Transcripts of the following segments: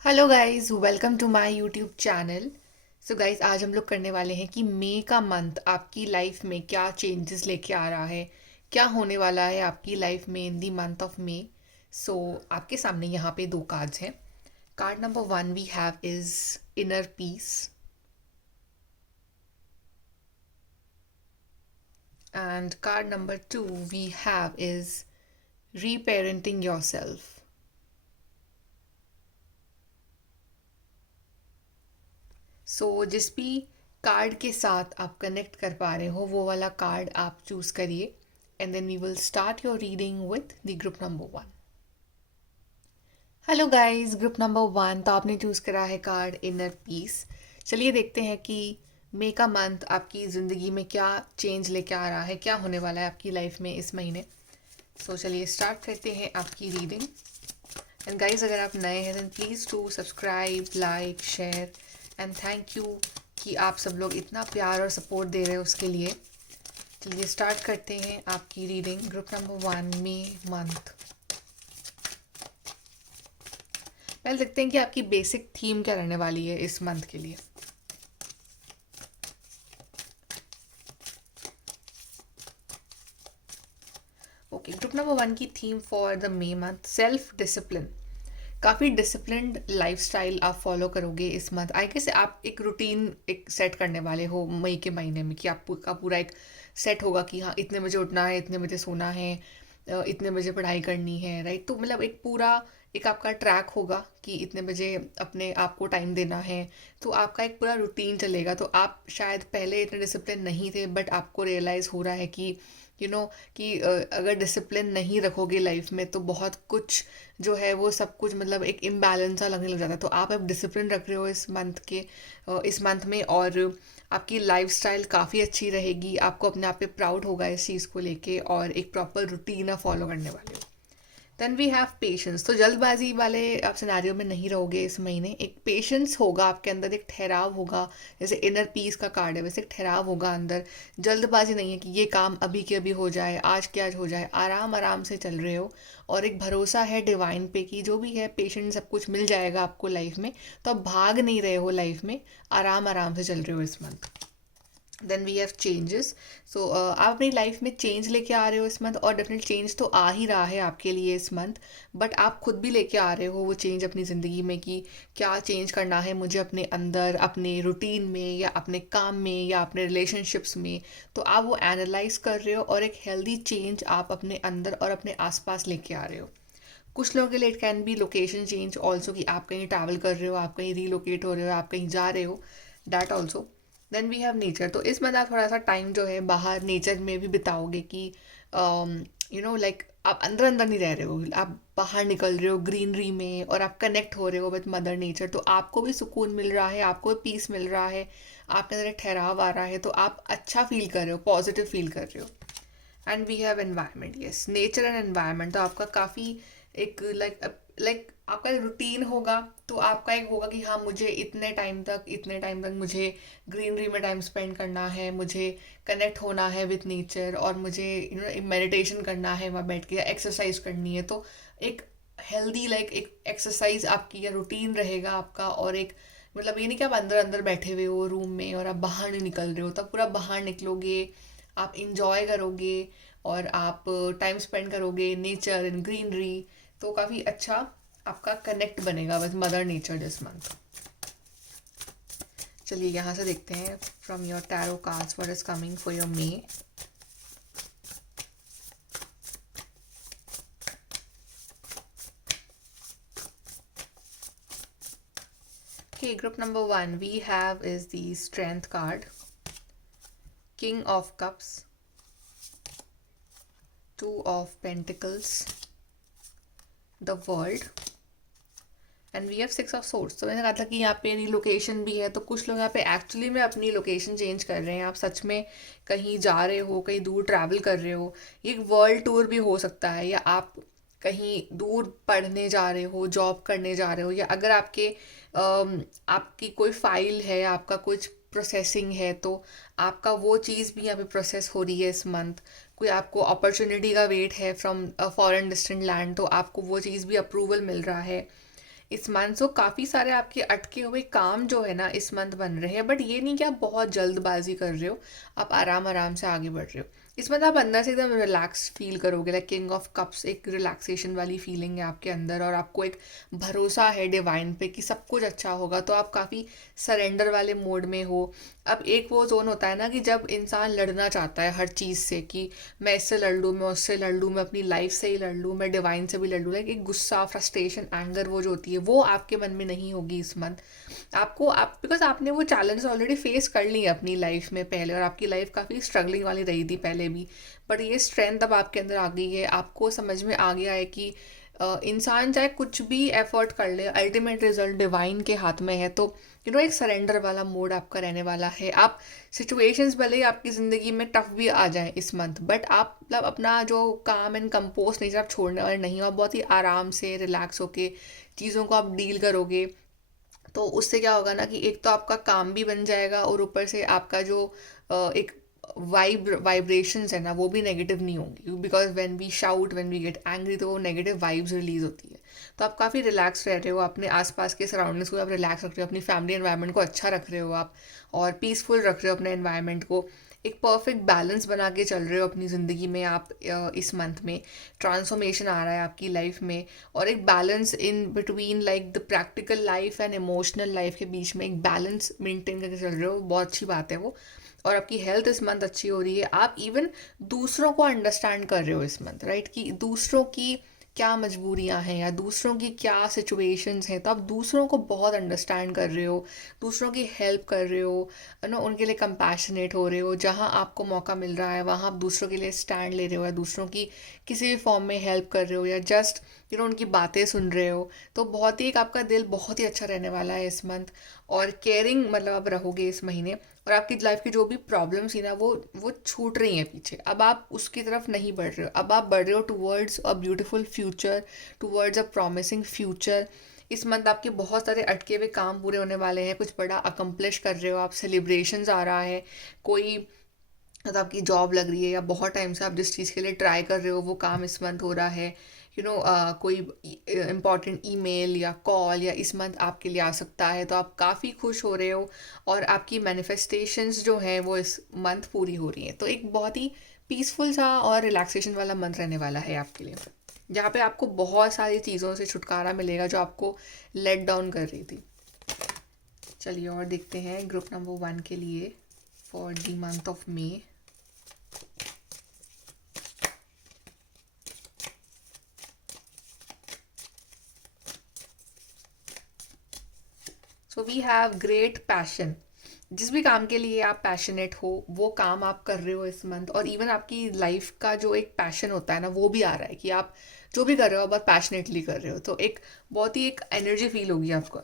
Hello guys, welcome to my YouTube channel. So guys, आज हम लोग करने वाले हैं कि मई का मंथ आपकी लाइफ में क्या चेंजेस लेके आ रहा है, क्या होने वाला है आपकी लाइफ में इन दी मंथ ऑफ मई। सो आपके सामने यहाँ पे दो कार्ड्स हैं। Card number one we have is inner peace, and card number two we have is reparenting yourself. So जिस भी कार्ड के साथ आप कनेक्ट कर पा रहे हो वो वाला कार्ड आप चूज करिए, and then we will start your reading with the group number one. Hello guys, group number one, तो आपने चूज करा है कार्ड इनर पीस। चलिए देखते हैं कि मई का मंथ आपकी ज़िंदगी में क्या चेंज लेके आ रहा है, क्या होने वाला है आपकी लाइफ में इस महीने। सो चलिए स्टार्ट करते हैं आपकी रीडिंग। एंड गाइज, अगर आप नए हैं then please to subscribe, like, share and thank you कि आप सब लोग इतना प्यार और सपोर्ट दे रहे हो उसके लिए। चलिए स्टार्ट करते हैं आपकी रीडिंग। ग्रुप नंबर वन, मई मंथ। पहले देखते हैं कि आपकी बेसिक थीम क्या रहने वाली है इस मंथ के लिए। ओके, ग्रुप नंबर वन की theme for the May month, self discipline. काफ़ी डिसिप्लिन्ड लाइफस्टाइल आप फॉलो करोगे इस मंथ। आई गेस आप एक रूटीन एक सेट करने वाले हो मई के महीने में, कि आपका पूरा एक सेट होगा कि हाँ इतने बजे उठना है, इतने बजे सोना है, इतने बजे पढ़ाई करनी है, राइट। तो मतलब एक पूरा एक आपका ट्रैक होगा कि इतने बजे अपने आप को टाइम देना है। तो आपका एक पूरा रूटीन चलेगा। तो आप शायद पहले इतने डिसिप्लिन नहीं थे, बट आपको रियलाइज़ हो रहा है कि यू you नो know, कि अगर डिसिप्लिन नहीं रखोगे लाइफ में तो बहुत कुछ जो है वो सब कुछ मतलब एक इम्बैलेंस सा लगने लग जाता है। तो आप अब डिसिप्लिन रख रहे हो इस मंथ में, और आपकी लाइफस्टाइल काफ़ी अच्छी रहेगी। आपको अपने आप पे प्राउड होगा इस चीज़ को लेके, और एक प्रॉपर रूटीन आप फॉलो करने वाले हो। Then we have patience. तो जल्दबाजी वाले आप सिनेरियो में नहीं रहोगे इस महीने। एक पेशेंस होगा आपके अंदर, एक ठहराव होगा। जैसे इनर पीस का कार्ड है वैसे एक ठहराव होगा अंदर। जल्दबाजी नहीं है कि ये काम अभी के अभी हो जाए, आज के आज हो जाए। आराम आराम से चल रहे हो, और एक भरोसा है डिवाइन पे कि जो भी है पेशेंट सब कुछ मिल जाएगा आपको लाइफ में। तो आप भाग नहीं रहे हो लाइफ में, आराम आराम से चल रहे हो इस month. Then we have changes. So आप अपनी लाइफ में चेंज लेके आ रहे हो इस मंथ, और डेफिनेट चेंज तो आ ही रहा है आपके लिए इस मंथ। बट आप खुद भी लेके आ रहे हो वो चेंज अपनी ज़िंदगी में, कि क्या चेंज करना है मुझे अपने अंदर, अपने रूटीन में, या अपने काम में, या अपने रिलेशनशिप्स में। तो आप वो एनालाइज कर रहे हो, और एक हेल्दी चेंज आप अपने अंदर और अपने आसपास लेके आ रहे हो। कुछ लोगों के लिए it can be location change also, कि आप कहीं ट्रैवल कर रहे हो, आप कहीं रीलोकेट हो रहे हो, आप कहीं जा रहे हो, that also. Then we have nature. तो इस मंथ आप थोड़ा सा टाइम जो है बाहर नेचर में भी बिताओगे, कि लाइक आप अंदर अंदर नहीं रह रहे हो, आप बाहर निकल रहे हो ग्रीनरी में, और आप कनेक्ट हो रहे हो विद मदर नेचर। तो आपको भी सुकून मिल रहा है, आपको भी पीस मिल रहा है, आपके अंदर एक ठहराव आ रहा है। तो आप अच्छा फील कर रहे हो, पॉजिटिव फील कर रहे हो। And we have environment, yes, nature and environment. तो आपका काफ़ी एक लाइक आपका रूटीन होगा। तो आपका एक होगा कि हाँ मुझे इतने टाइम तक मुझे ग्रीनरी में टाइम स्पेंड करना है, मुझे कनेक्ट होना है विथ नेचर, और मुझे मेडिटेशन करना है वहाँ बैठ के, या एक्सरसाइज करनी है। तो एक हेल्दी लाइक एक एक्सरसाइज आपकी या रूटीन रहेगा आपका। और एक मतलब ये नहीं कि आप अंदर अंदर बैठे हुए हो रूम में और आप बाहर नहीं निकल रहे हो। तब पूरा बाहर निकलोगे, आप इंजॉय करोगे, और आप टाइम स्पेंड करोगे नेचर एंड ग्रीनरी। तो काफ़ी अच्छा आपका कनेक्ट बनेगा with mother nature this month. चलिए यहाँ से देखते हैं from your tarot cards what is coming for your may. Okay, group number one we have is the strength card, king of cups, two of pentacles, the world, and we have six of swords. तो मैंने कहा था कि यहाँ पे relocation भी है। तो कुछ लोग यहाँ पे एक्चुअली में अपनी लोकेशन चेंज कर रहे हैं। आप सच में कहीं जा रहे हो, कहीं दूर ट्रैवल कर रहे हो। ये एक वर्ल्ड टूर भी हो सकता है, या आप कहीं दूर पढ़ने जा रहे हो, जॉब करने जा रहे हो, या अगर आपकी कोई फाइल है, आपका कुछ प्रोसेसिंग है, तो आपका वो चीज़ भी यहाँ पे प्रोसेस हो रही है इस मंथ। कोई आपको अपॉर्चुनिटी का वेट है फ्रॉम फॉरेन डिस्टेंट लैंड, तो आपको वो चीज़ भी अप्रूवल मिल रहा है। इस मंथ। सो काफ़ी सारे आपके अटके हुए काम जो है ना इस मंथ बन रहे हैं, बट ये नहीं कि आप बहुत जल्दबाजी कर रहे हो, आप आराम आराम से आगे बढ़ रहे हो। इस मंथ आप अंदर से एकदम रिलैक्स फील करोगे, लाइक किंग ऑफ कप्स, एक रिलैक्सेशन वाली फीलिंग है आपके अंदर, और आपको एक भरोसा है डिवाइन पे कि सब कुछ अच्छा होगा, तो आप काफ़ी सरेंडर वाले मोड में हो। अब एक वो जोन होता है ना कि जब इंसान लड़ना चाहता है हर चीज़ से, कि मैं इससे लड़ लूँ, मैं उससे लड़ लूँ, मैं अपनी लाइफ से ही लड़ लूँ, मैं डिवाइन से भी लड़ लूँ, लाइक एक गुस्सा, फ्रस्ट्रेशन, एंगर वो जो होती है वो आपके मन में नहीं होगी इस मंथ। आपको आप बिकॉज आपने वो चैलेंज ऑलरेडी फेस कर ली है अपनी लाइफ में पहले, और आपकी लाइफ काफ़ी स्ट्रगलिंग वाली रही थी पहले भी, बट ये स्ट्रेंथ अब आपके अंदर आ गई है। आपको समझ में आ गया है कि इंसान चाहे कुछ भी एफर्ट कर ले, अल्टीमेट रिजल्ट डिवाइन के हाथ में है। तो एक सरेंडर वाला मोड आपका रहने वाला है। आप सिचुएशंस भले ही आपकी ज़िंदगी में टफ भी आ जाए इस मंथ, बट आप मतलब अपना जो काम एंड कंपोज नेचर आप छोड़ने वाले नहीं हो, आप बहुत ही आराम से रिलैक्स होके चीज़ों को आप डील करोगे। तो उससे क्या होगा ना कि एक तो आपका काम भी बन जाएगा, और ऊपर से आपका जो एक वाइब्रेशंस है ना वो भी नेगेटिव नहीं होंगी, because when we shout, when we get angry, तो वो नेगेटिव वाइब्स रिलीज होती है। तो आप काफ़ी रिलैक्स रह रहे हो, अपने आसपास के सराउंडिंग्स को आप रिलैक्स रख रहे हो, अपनी फैमिली एनवायरनमेंट को अच्छा रख रहे हो आप, और पीसफुल रख रहे हो अपने एनवायरनमेंट को। एक परफेक्ट बैलेंस बना के चल रहे हो अपनी ज़िंदगी में आप। इस मंथ में ट्रांसफॉर्मेशन आ रहा है आपकी लाइफ में, और एक balance in between, like the practical life and emotional life के बीच में एक बैलेंस मेंटेन करके चल रहे हो, बहुत अच्छी बात है वो। और आपकी हेल्थ इस मंथ अच्छी हो रही है, आप इवन दूसरों को अंडरस्टैंड कर रहे हो इस मंथ, राइट, कि दूसरों की क्या मजबूरियां हैं या दूसरों की क्या सिचुएशंस हैं, तो आप दूसरों को बहुत अंडरस्टैंड कर रहे हो, दूसरों की हेल्प कर रहे हो, ना उनके लिए कंपैशनेट हो रहे हो। जहाँ आपको मौका मिल रहा है वहाँ आप दूसरों के लिए स्टैंड ले रहे हो, या दूसरों की किसी भी फॉर्म में हेल्प कर रहे हो, या जस्ट उनकी बातें सुन रहे हो। तो बहुत ही एक आपका दिल बहुत ही अच्छा रहने वाला है इस मंथ, और केयरिंग मतलब आप रहोगे इस महीने। और आपकी लाइफ की जो भी प्रॉब्लम्स थी ना वो छूट रही हैं पीछे, अब आप उसकी तरफ नहीं बढ़ रहे हो, अब आप बढ़ रहे हो towards a beautiful future, towards a promising future. इस मंथ आपके बहुत सारे अटके हुए काम पूरे होने वाले हैं, कुछ बड़ा अकम्प्लिश कर रहे हो आप, सेलिब्रेशंस आ रहा है, कोई मतलब आपकी जॉब लग रही है, या बहुत टाइम से आप जिस चीज़ के लिए ट्राई कर रहे हो वो काम इस मंथ हो रहा है। कोई इम्पॉर्टेंट ईमेल या कॉल या इस मंथ आपके लिए आ सकता है, तो आप काफ़ी खुश हो रहे हो, और आपकी मैनिफेस्टेशंस जो हैं वो इस मंथ पूरी हो रही हैं। तो एक बहुत ही पीसफुल सा और रिलैक्सेशन वाला मंथ रहने वाला है आपके लिए, जहाँ पे आपको बहुत सारी चीज़ों से छुटकारा मिलेगा जो आपको लेट डाउन कर रही थी। चलिए और देखते हैं ग्रुप नंबर 1 के लिए for the month of May. So we have great passion. जिस भी काम के लिए आप पैशनेट हो वो काम आप कर रहे हो इस मंथ, और इवन आपकी लाइफ का जो एक पैशन होता है ना वो भी आ रहा है कि आप जो भी कर रहे हो बहुत पैशनेटली कर रहे हो, तो एक बहुत ही एक एनर्जी फील होगी आपको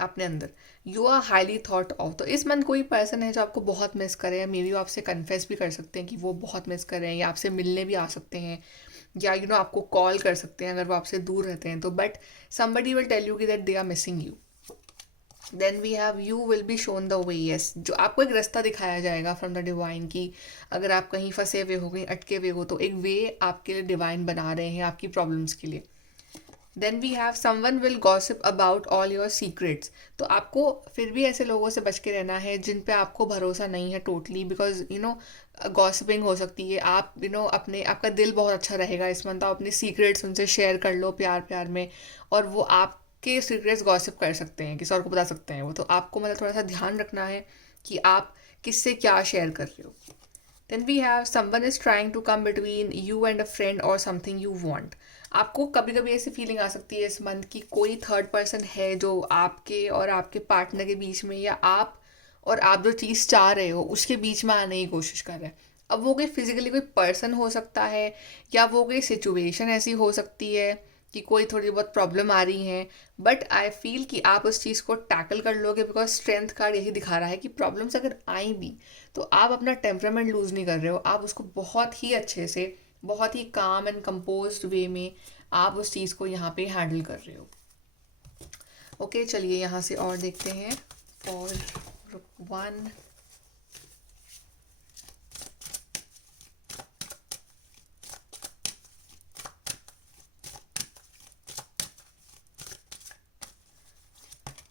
अपने अंदर। You are highly thought of. तो इस मंथ कोई पर्सन है जो आपको बहुत मिस करे, या मे बी वो आपसे कन्फेस भी कर सकते हैं कि वो बहुत मिस कर रहे हैं, या आपसे मिलने भी आ सकते हैं, या आपको कॉल कर सकते हैं अगर वो आपसे दूर रहते हैं तो, but somebody will tell you कि that they are missing you. Then we have you will be shown the way. Yes, जो आपको एक रास्ता दिखाया जाएगा फ्रॉम द डिवाइन की, अगर आप कहीं फंसे हुए हो, कहीं अटके हुए हो, तो एक वे आपके लिए डिवाइन बना रहे हैं आपकी प्रॉब्लम्स के लिए। Then we have someone will gossip about all your secrets. तो आपको फिर भी ऐसे लोगों से बच के रहना है जिन पे आपको भरोसा नहीं है टोटली, बिकॉज गॉसिपिंग हो सकती है। आप अपने आपका दिल बहुत अच्छा रहेगा इस मंथ, आप अपने सीक्रेट्स उनसे शेयर कर लो प्यार प्यार में, और वो आपके सीक्रेट्स गॉसिप कर सकते हैं, किसी और को बता सकते हैं वो। तो आपको मतलब थोड़ा सा ध्यान रखना है कि आप किससे क्या शेयर कर रहे हो। Then we have someone is trying to come between you and a friend और समथिंग यू वांट। आपको कभी कभी ऐसी फीलिंग आ सकती है इस मंथ की कोई थर्ड पर्सन है जो आपके और आपके पार्टनर के बीच में, या आप जो चीज़ चाह रहे हो उसके बीच में आने की कोशिश कर रहे हैं। अब वो कोई फिजिकली कोई पर्सन हो सकता है, या वो कोई सिचुएशन ऐसी हो सकती है कि कोई थोड़ी बहुत प्रॉब्लम आ रही है, बट आई फील कि आप उस चीज़ को टैकल कर लोगे, बिकॉज स्ट्रेंथ कार्ड यही दिखा रहा है कि प्रॉब्लम्स अगर आई भी तो आप अपना टेम्परामेंट लूज़ नहीं कर रहे हो, आप उसको बहुत ही अच्छे से, बहुत ही काम एंड कंपोज्ड वे में आप उस चीज़ को यहाँ पे हैंडल कर रहे हो। ओके, चलिए यहाँ से और देखते हैं for group 1।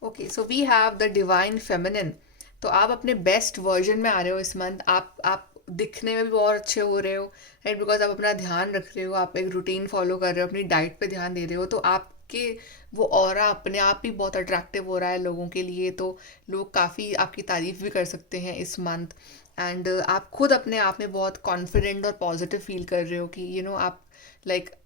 Okay, so we have the divine feminine. तो आप अपने बेस्ट वर्जन में आ रहे हो इस मंथ। आप दिखने में भी बहुत अच्छे हो रहे हो, राइट, बिकॉज आप अपना ध्यान रख रहे हो, आप एक रूटीन फॉलो कर रहे हो, अपनी डाइट पे ध्यान दे रहे हो, तो आपके वो ऑरा अपने आप ही बहुत अट्रैक्टिव हो रहा है लोगों के लिए। तो लोग काफ़ी आपकी तारीफ भी कर सकते हैं इस मंथ। एंड आप खुद अपने आप में बहुत कॉन्फिडेंट और पॉजिटिव फील कर रहे हो कि आप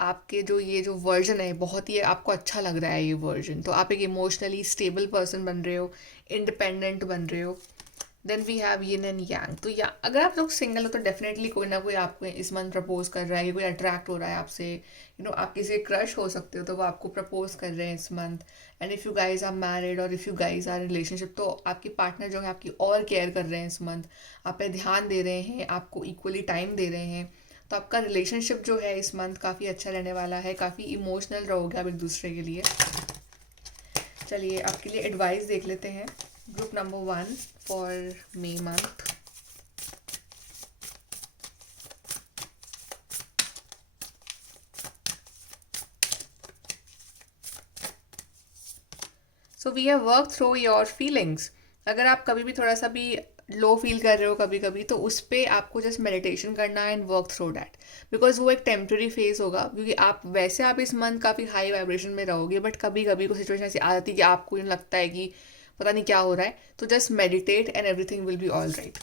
आपके जो ये जो वर्जन है बहुत ही आपको अच्छा लग रहा है ये वर्जन। तो आप एक इमोशनली स्टेबल पर्सन बन रहे हो, इंडिपेंडेंट बन रहे हो। Then we have yin and yang. तो या अगर आप लोग सिंगल हो तो डेफिनेटली कोई ना कोई आपको इस मंथ प्रपोज कर रहा है, कोई अट्रैक्ट हो रहा है आपसे। आप किसी क्रश हो सकते हो तो वो आपको प्रपोज कर रहे हैं इस month. And if you guys are married और if you guys are relationship, तो आपके पार्टनर जो है आपकी और केयर कर रहे हैं इस मंथ, आप पे ध्यान दे रहे हैं, आपको इक्वली टाइम दे रहे हैं। तो आपका रिलेशनशिप जो है इस मंथ काफ़ी अच्छा रहने वाला है, काफ़ी इमोशनल रहोगे आप एक दूसरे के लिए। चलिए आपके लिए एडवाइस देख लेते हैं। Group number 1 for May month. So we have work through your feelings. अगर आप कभी भी थोड़ा सा भी लो फील कर रहे हो कभी कभी, तो उस पर आपको जस्ट मेडिटेशन करना है and work through that. Because वो एक टेम्प्रेरी फेज होगा, क्योंकि आप इस मंथ काफ़ी हाई वाइब्रेशन में रहोगे, बट कभी कभी कोई सिचुएशन ऐसी आ जाती है कि आपको लगता है कि पता नहीं क्या हो रहा है। तो just meditate and everything will be all right.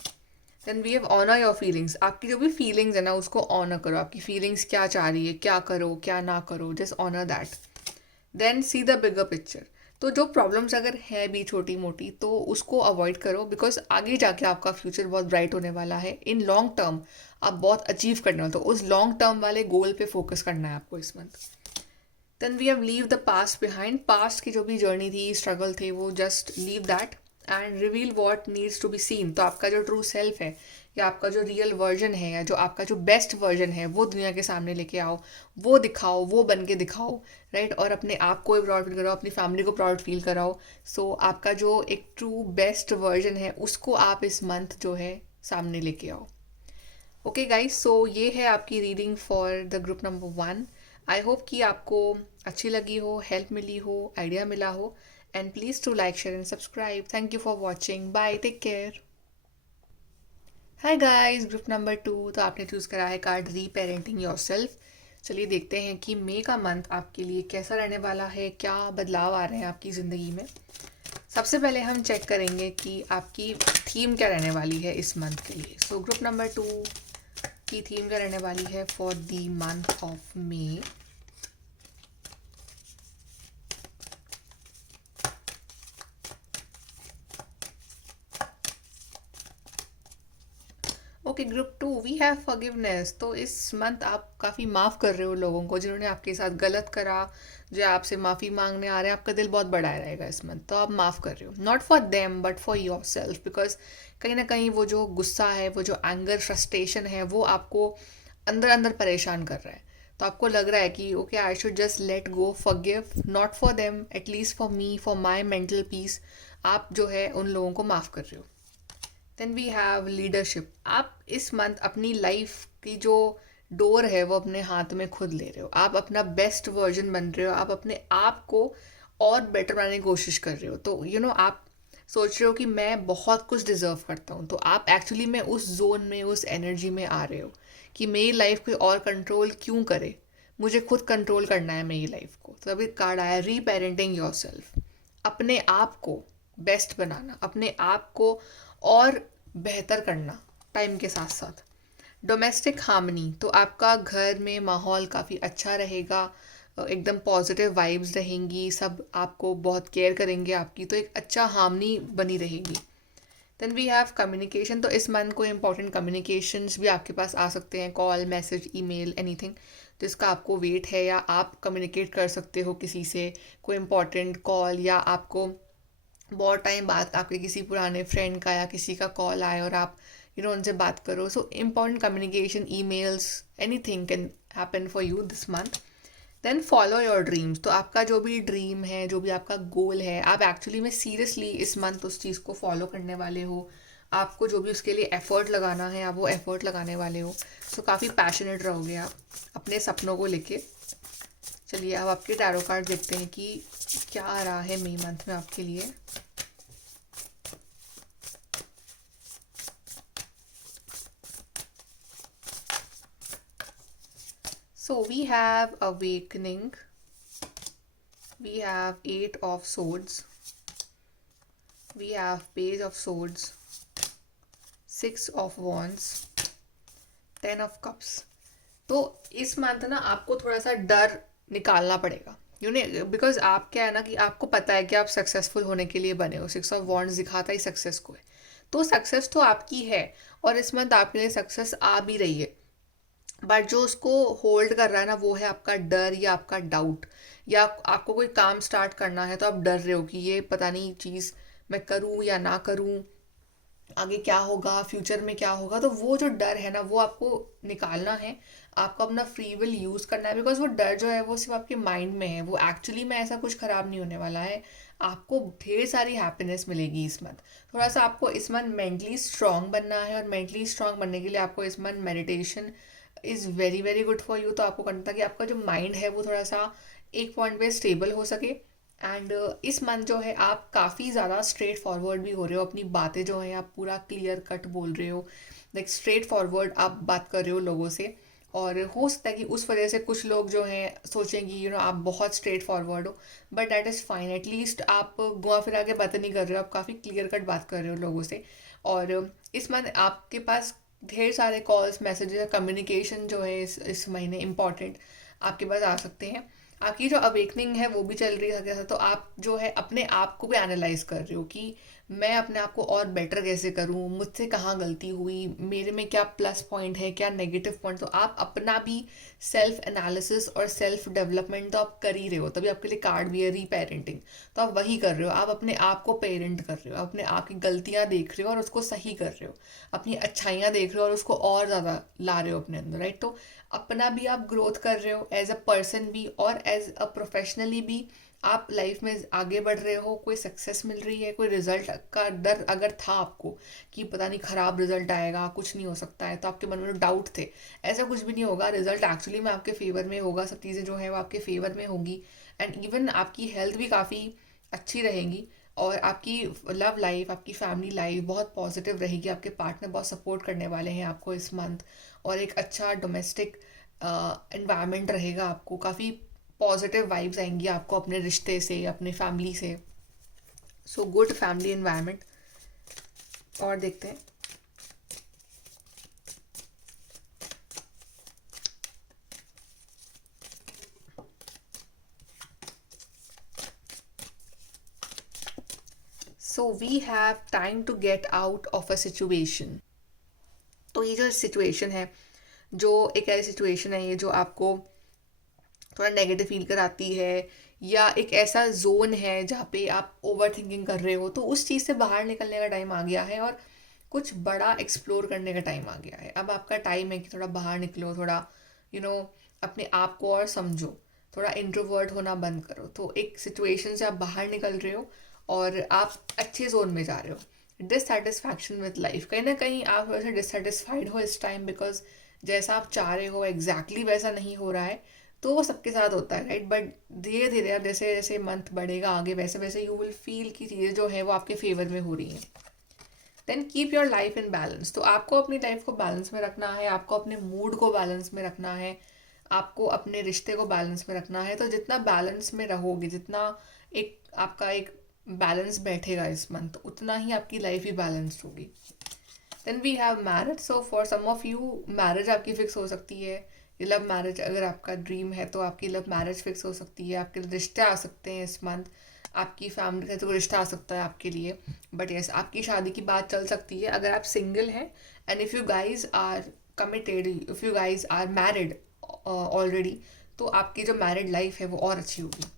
Then we have honour your feelings. आपकी जो भी फीलिंग्स है ना उसको ऑनर करो। आपकी फीलिंग्स क्या चाह रही है, क्या करो क्या ना करो, just honour that. Then see the bigger picture. तो जो प्रॉब्लम्स अगर है भी छोटी मोटी तो उसको अवॉइड करो, बिकॉज आगे जाके आपका फ्यूचर बहुत ब्राइट होने वाला है। इन लॉन्ग टर्म आप बहुत अचीव करने वाले, तो उस लॉन्ग टर्म वाले गोल पे फोकस करना है आपको इस month. Then we have leave the past behind. Past की जो भी जर्नी थी, स्ट्रगल थे, वो just leave that and reveal what needs to be seen. तो आपका जो ट्रू सेल्फ है, या आपका जो रियल वर्जन है, या जो आपका जो बेस्ट वर्जन है, वो दुनिया के सामने लेके आओ, वो दिखाओ, वो बन के दिखाओ, राइट। और अपने आप को भी प्राउड फील कराओ, अपनी फैमिली को प्राउड फील कराओ। सो आपका जो एक ट्रू बेस्ट वर्जन है उसको आप इस मंथ जो है सामने लेके आओ। ओके गाइस, सो ये है आपकी reading for the group number 1। I hope कि आपको अच्छी लगी हो, हेल्प मिली हो, आइडिया मिला हो। And please to like share and subscribe. Thank you for watching. Bye, take care. Hi guys, group number 2। तो आपने चूज़ करा है कार्ड री पेरेंटिंग योरसेल्फ। चलिए देखते हैं कि मई का मंथ आपके लिए कैसा रहने वाला है, क्या बदलाव आ रहे हैं आपकी ज़िंदगी में। सबसे पहले हम चेक करेंगे कि आपकी थीम क्या रहने वाली है इस मंथ के लिए। सो ग्रुप नंबर 2 की थीम क्या रहने वाली है for the month of May. Okay, group 2 we have forgiveness. तो इस मंथ आप काफ़ी माफ़ कर रहे हो लोगों को जिन्होंने आपके साथ गलत करा, जो आपसे माफ़ी मांगने आ रहे हैं। आपका दिल बहुत बड़ा रहेगा इस मंथ, तो आप माफ़ कर रहे हो, not for them but for your self. Because कहीं ना कहीं वो जो गुस्सा है, वो जो एंगर, फ्रस्ट्रेशन है, वो आपको अंदर अंदर परेशान कर रहा है। तो आपको लग रहा है कि okay, I should just let go, forgive, not for them, at least for me, for my mental peace. आप जो है उन लोगों को माफ़ कर रहे हो। Then we have leadership. आप इस मंथ अपनी लाइफ की जो डोर है वो अपने हाथ में खुद ले रहे हो। आप अपना बेस्ट वर्जन बन रहे हो, आप अपने आप को और बेटर बनाने की कोशिश कर रहे हो। तो आप सोच रहे हो कि मैं बहुत कुछ डिज़र्व करता हूँ। तो आप एक्चुअली में उस जोन में, उस एनर्जी में आ रहे हो कि मेरी लाइफ कोई और कंट्रोल क्यों करे, मुझे खुद कंट्रोल करना है मेरी लाइफ को। तो अभी कार्ड आया री पेरेंटिंग योर सेल्फ। अपने आप को बेस्ट बनाना, अपने आप को और बेहतर करना टाइम के साथ साथ। Domestic harmony. तो आपका घर में माहौल काफ़ी अच्छा रहेगा, एकदम पॉजिटिव वाइब्स रहेंगी, सब आपको बहुत केयर करेंगे आपकी, तो एक अच्छा हार्मनी बनी रहेगी। Then we have communication. तो इस मंथ को इम्पॉर्टेंट कम्युनिकेशंस भी आपके पास आ सकते हैं, कॉल, मैसेज, ईमेल, एनीथिंग जिसका आपको वेट है, या आप कम्युनिकेट कर सकते हो किसी से कोई इम्पॉर्टेंट कॉल, या आपको बहुत टाइम बाद आपके किसी पुराने फ्रेंड का या किसी का कॉल आए और आप उनसे बात करो। So important communication, emails, anything can happen for you this month. Then follow your dreams. तो आपका जो भी ड्रीम है, जो भी आपका गोल है, आप एक्चुअली में सीरियसली इस मंथ उस चीज़ को फॉलो करने वाले हो। आपको जो भी उसके लिए एफर्ट लगाना है, आप वो एफर्ट लगाने वाले हो। सो काफ़ी पैशनेट रहोगे आप अपने सपनों को लेके। चलिए अब आपके टैरो कार्ड देखते हैं कि क्या आ रहा है मई मंथ में आपके लिए? So we have awakening, we have eight of swords, we have page of swords, six of wands, 10 of cups. तो इस मंथ ना आपको थोड़ा सा डर निकालना पड़ेगा, बिकॉज आप क्या है ना कि आपको पता है कि आप सक्सेसफुल होने के लिए बने हो। 6 of wands दिखाता ही सक्सेस को है, तो सक्सेस तो आपकी है और इस मंथ आपके लिए सक्सेस आ भी रही है। बट जो उसको होल्ड कर रहा है ना वो है आपका डर या आपका डाउट, या आपको कोई काम स्टार्ट करना है तो आप डर रहे हो कि ये पता नहीं चीज़ मैं करूँ या ना करूँ, आगे क्या होगा, फ्यूचर में क्या होगा। तो वो जो डर है ना वो आपको निकालना है, आपको अपना फ्री विल यूज़ करना है, बिकॉज वो डर जो है वो सिर्फ आपके माइंड में है, वो एक्चुअली में ऐसा कुछ ख़राब नहीं होने वाला है। आपको ढेर सारी हैप्पीनेस मिलेगी इस मंथ। थोड़ा सा आपको इस मंथ मेंटली स्ट्रांग बनना है, और मेंटली स्ट्रांग बनने के लिए आपको इस month meditation is very very good for you. तो आपको करना था कि आपका जो माइंड है वो थोड़ा सा एक पॉइंट पे स्टेबल हो सके। एंड इस मंथ जो है आप काफ़ी ज़्यादा स्ट्रेट फॉरवर्ड भी हो रहे हो, अपनी बातें जो हैं आप पूरा क्लियर कट बोल रहे हो, लाइक स्ट्रेट फॉरवर्ड आप बात कर रहे हो लोगों से। और हो सकता है कि उस वजह से कुछ लोग जो हैं सोचेंगे आप बहुत स्ट्रेट फॉरवर्ड हो, but that is fine. At least आप घुमा फिरा के बातें नहीं कर रहे हो, आप काफ़ी क्लियर कट बात कर रहे हो लोगों से। और इस मंथ आपके पास ढेर सारे कॉल्स, मैसेजेस, कम्युनिकेशन जो है इस महीने इम्पॉर्टेंट आपके पास आ सकते हैं। आपकी जो अवेकनिंग है वो भी चल रही है, तो आप जो है अपने आप को भी एनालाइज कर रहे हो कि मैं अपने आप को और बेटर कैसे करूं, मुझसे कहाँ गलती हुई, मेरे में क्या प्लस पॉइंट है, क्या नेगेटिव पॉइंट। तो आप अपना भी सेल्फ एनालिसिस और सेल्फ डेवलपमेंट तो आप कर ही रहे हो, तभी आपके लिए कार्ड भी है रीपेरेंटिंग। तो आप वही कर रहे हो, आप अपने आप को पेरेंट कर रहे हो, अपने आप की गलतियाँ देख रहे हो और उसको सही कर रहे हो, अपनी अच्छाइयाँ देख रहे हो और उसको और ज़्यादा ला रहे हो अपने अंदर, राइट। तो अपना भी आप ग्रोथ कर रहे हो एज अ पर्सन भी, और एज अ प्रोफेशनली भी आप लाइफ में आगे बढ़ रहे हो, कोई सक्सेस मिल रही है। कोई रिजल्ट का डर अगर था आपको कि पता नहीं खराब रिजल्ट आएगा, कुछ नहीं हो सकता है, तो आपके मन में डाउट थे, ऐसा कुछ भी नहीं होगा। रिजल्ट एक्चुअली में आपके फेवर में होगा, सब चीज़ें जो है वो आपके फेवर में होगी। एंड इवन आपकी हेल्थ भी काफ़ी अच्छी रहेगी, और आपकी लव लाइफ, आपकी फैमिली लाइफ बहुत पॉजिटिव रहेगी। आपके पार्टनर बहुत सपोर्ट करने वाले हैं आपको इस मंथ, और एक अच्छा डोमेस्टिक इन्वायरमेंट रहेगा। आपको काफ़ी पॉजिटिव वाइब्स आएंगी आपको अपने रिश्ते से, अपने फैमिली से। So good family environment. और देखते हैं। So we have time to get out of a situation. तो ये जो सिचुएशन है, जो एक ऐसी सिचुएशन है ये जो आपको थोड़ा नेगेटिव फील कराती है, या एक ऐसा जोन है जहाँ पे आप ओवर थिंकिंग कर रहे हो, तो उस चीज़ से बाहर निकलने का टाइम आ गया है, और कुछ बड़ा एक्सप्लोर करने का टाइम आ गया है। अब आपका टाइम है कि थोड़ा बाहर निकलो, थोड़ा यू you नो know, अपने आप को और समझो, थोड़ा इंट्रोवर्ट होना बंद करो। तो एक सिचुएशन से आप बाहर निकल रहे हो और आप अच्छे जोन में जा रहे हो। डिससेटिस्फैक्शन विद लाइफ, कहीं ना कहीं आप वैसे डिससेटिस्फाइड हो इस टाइम, बिकॉज जैसा आप चाह रहे हो एग्जैक्टली वैसा नहीं हो रहा है। तो वो सबके साथ होता है, राइट। बट धीरे धीरे अब जैसे जैसे मंथ बढ़ेगा आगे, वैसे वैसे यू विल फील कि चीज़ें जो है वो आपके फेवर में हो रही हैं। Then keep your life in balance. तो आपको अपनी लाइफ को बैलेंस में रखना है, आपको अपने मूड को बैलेंस में रखना है, आपको अपने रिश्ते को बैलेंस में रखना है। तो जितना बैलेंस में रहोगे, जितना एक आपका एक बैलेंस बैठेगा इस मंथ, उतना ही आपकी लाइफ भी बैलेंस्ड होगी। Then we have marriage. So for some of you marriage आपकी फिक्स हो सकती है। ये लव मैरिज अगर आपका ड्रीम है तो आपकी लव मैरिज फिक्स हो सकती है। आपके रिश्ते आ सकते हैं इस मंथ, आपकी फैमिली का तो रिश्ता आ सकता है आपके लिए। बट यस, आपकी शादी की बात चल सकती है अगर आप सिंगल हैं। And if you guys are committed, if you guys are married already, तो आपकी जो मैरिड लाइफ है वो और अच्छी होगी।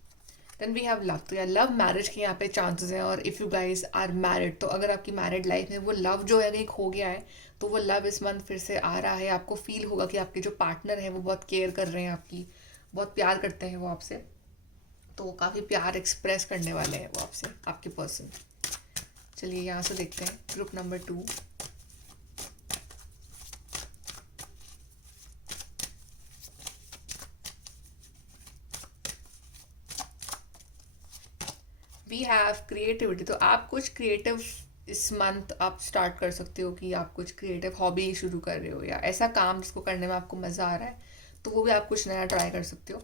Then we have love. तो यार लव मैरिज के यहाँ पे चांसेस हैं। और if you guys are married, तो अगर आपकी मैरिड लाइफ में वो लव जो है कहीं खो गया है, तो वो लव इस मंथ फिर से आ रहा है। आपको फील होगा कि आपके जो पार्टनर है वो बहुत केयर कर रहे हैं आपकी, बहुत प्यार करते हैं वो आपसे। तो वो काफ़ी प्यार एक्सप्रेस करने वाले हैं वो आपसे, आपके पर्सन। चलिए यहाँ से देखते हैं group number 2। We have creativity, तो आप कुछ क्रिएटिव इस मंथ आप स्टार्ट कर सकते हो कि आप कुछ क्रिएटिव हॉबी शुरू कर रहे हो या ऐसा काम जिसको करने में आपको मज़ा आ रहा है, तो वो भी आप कुछ नया ट्राई कर सकते हो।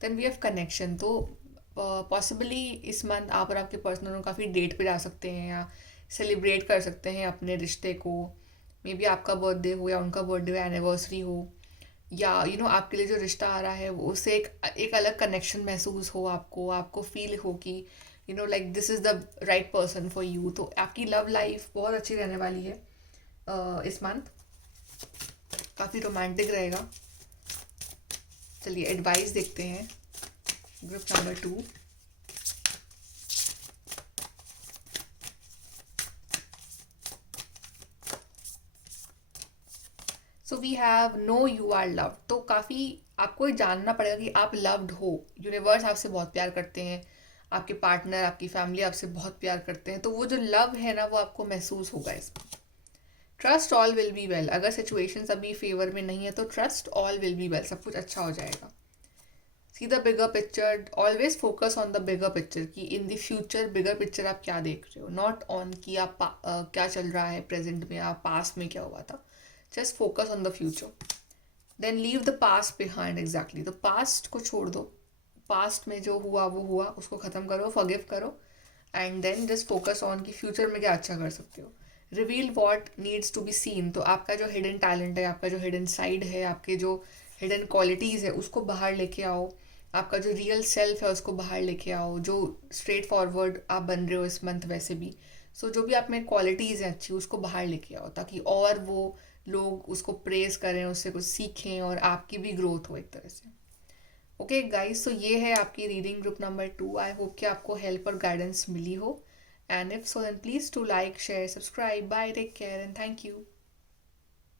देन वी हैव कनेक्शन, तो पॉसिबली इस मंथ आप और आपके पर्सनल काफ़ी डेट पे जा सकते हैं या सेलिब्रेट कर सकते हैं अपने रिश्ते को। मे बी आपका बर्थडे हो या उनका बर्थडे हो, एनिवर्सरी हो, या आपके लिए जो रिश्ता आ रहा है वो उससे एक अलग कनेक्शन महसूस हो, आपको आपको फील हो कि like this is the right person for you. तो आपकी लव लाइफ बहुत अच्छी रहने वाली है इस मंथ, काफ़ी रोमांटिक रहेगा। चलिए एडवाइस देखते हैं group number 2। So we have know you are loved, तो काफ़ी आपको ये जानना पड़ेगा कि आप लव्ड हो। यूनिवर्स आपसे बहुत प्यार करते हैं, आपके पार्टनर आपकी फैमिली आपसे बहुत प्यार करते हैं, तो वो जो लव है ना वो आपको महसूस होगा इसमें। Trust all will be well, अगर सिचुएशंस अभी फेवर में नहीं है तो trust all will be well, सब कुछ अच्छा हो जाएगा। See the bigger picture, always focus on the bigger picture कि in the future bigger picture आप क्या देख रहे हो, नॉट ऑन कि आप क्या चल रहा है प्रेजेंट में, आप पास्ट में क्या हुआ था। Just focus on the future. Then leave the past behind, exactly, तो पास्ट को छोड़ दो, पास्ट में जो हुआ वो हुआ, उसको ख़त्म करो, फॉरगिव करो, and then just focus on कि फ्यूचर में क्या अच्छा कर सकते हो। Reveal what needs to be seen, तो आपका जो हिडन टैलेंट है, आपका जो हिडन साइड है, आपके जो हिडन क्वालिटीज़ है उसको बाहर लेके आओ, आपका जो रियल सेल्फ है उसको बाहर लेके आओ, जो स्ट्रेट फॉरवर्ड आप बन रहे हो इस मंथ वैसे भी। सो जो भी आप में क्वालिटीज़ हैं अच्छी उसको बाहर लेके आओ, ताकि और वो लोग उसको प्रेज करें, उससे कुछ सीखें और आपकी भी ग्रोथ हो एक तरह से। ओके गाइस, तो ये है आपकी reading group number 2। I hope कि आपको हेल्प और गाइडेंस मिली हो, and if so then please to like share subscribe. Bye, take care and thank you.